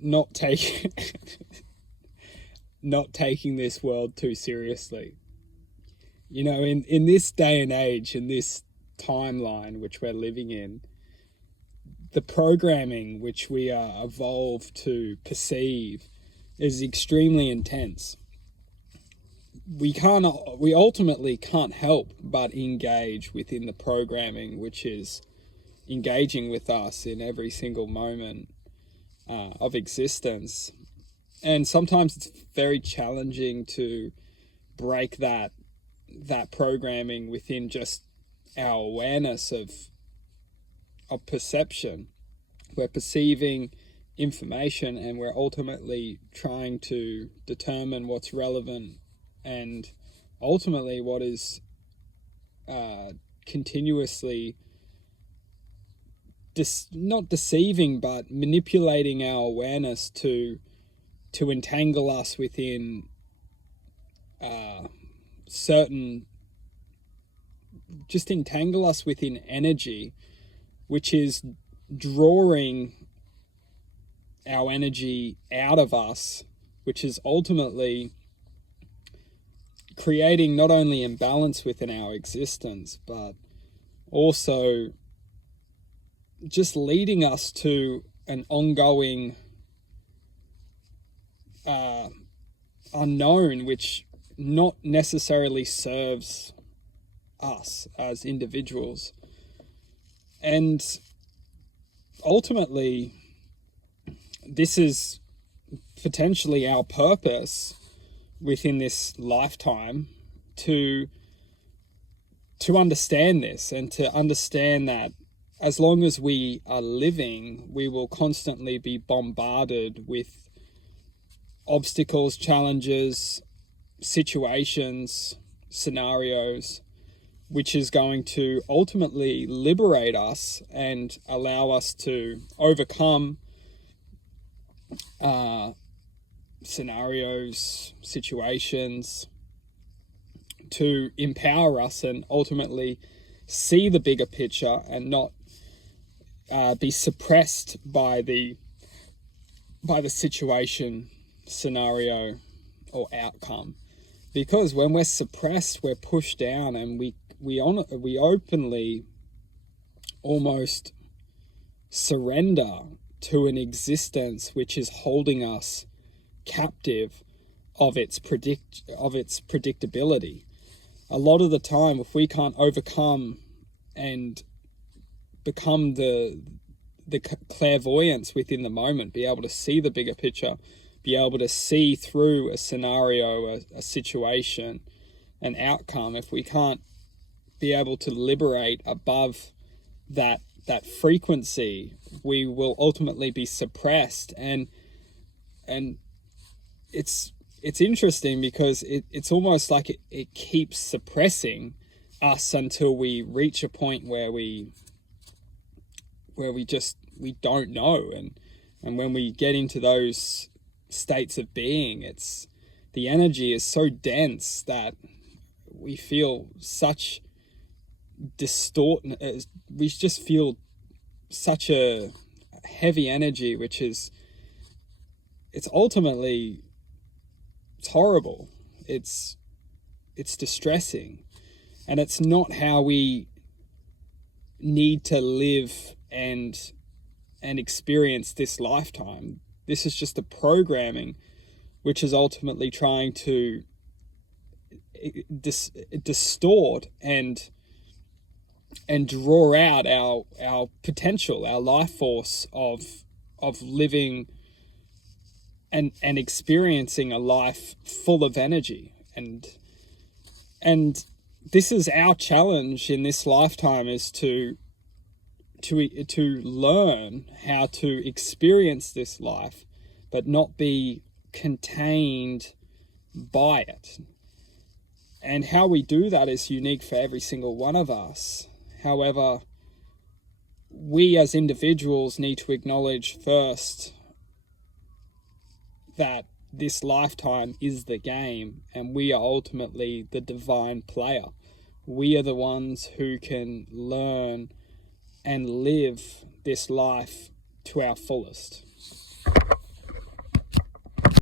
not take not taking this world too seriously. You know, in this day and age, in this timeline which we're living in, the programming which we are evolved to perceive is extremely intense. We ultimately can't help but engage within the programming which is engaging with us in every single moment of existence. And sometimes it's very challenging to break that programming within just our awareness of perception. We're perceiving information and we're ultimately trying to determine what's relevant and ultimately what is continuously not deceiving but manipulating our awareness to entangle us within entangle us within energy which is drawing our energy out of us, which is ultimately creating not only imbalance within our existence, but also just leading us to an ongoing unknown, which not necessarily serves us as individuals. And ultimately, this is potentially our purpose within this lifetime to understand this and to understand that as long as we are living, we will constantly be bombarded with obstacles, challenges, situations, scenarios, which is going to ultimately liberate us and allow us to overcome scenarios, situations, to empower us and ultimately see the bigger picture and not be suppressed by the situation, scenario, or outcome. Because when we're suppressed, we're pushed down, and we openly almost surrender to an existence which is holding us captive of its predictability. A lot of the time, if we can't overcome and become the clairvoyance within the moment, be able to see the bigger picture, be able to see through a scenario, a situation, an outcome, if we can't be able to liberate above that frequency, we will ultimately be suppressed. And it's interesting because it's almost like it keeps suppressing us until we reach a point where we don't know. And when we get into those states of being, the energy is so dense that we feel such we just feel such a heavy energy, which is, it's horrible. It's distressing, and it's not how we need to live and experience this lifetime. This is just the programming which is ultimately trying to distort and draw out our potential, our life force of living and experiencing a life full of energy. And this is our challenge in this lifetime, is to learn how to experience this life but not be contained by it. And how we do that is unique for every single one of us. However, we as individuals need to acknowledge first that this lifetime is the game, and we are ultimately the divine player. We are the ones who can learn and live this life to our fullest.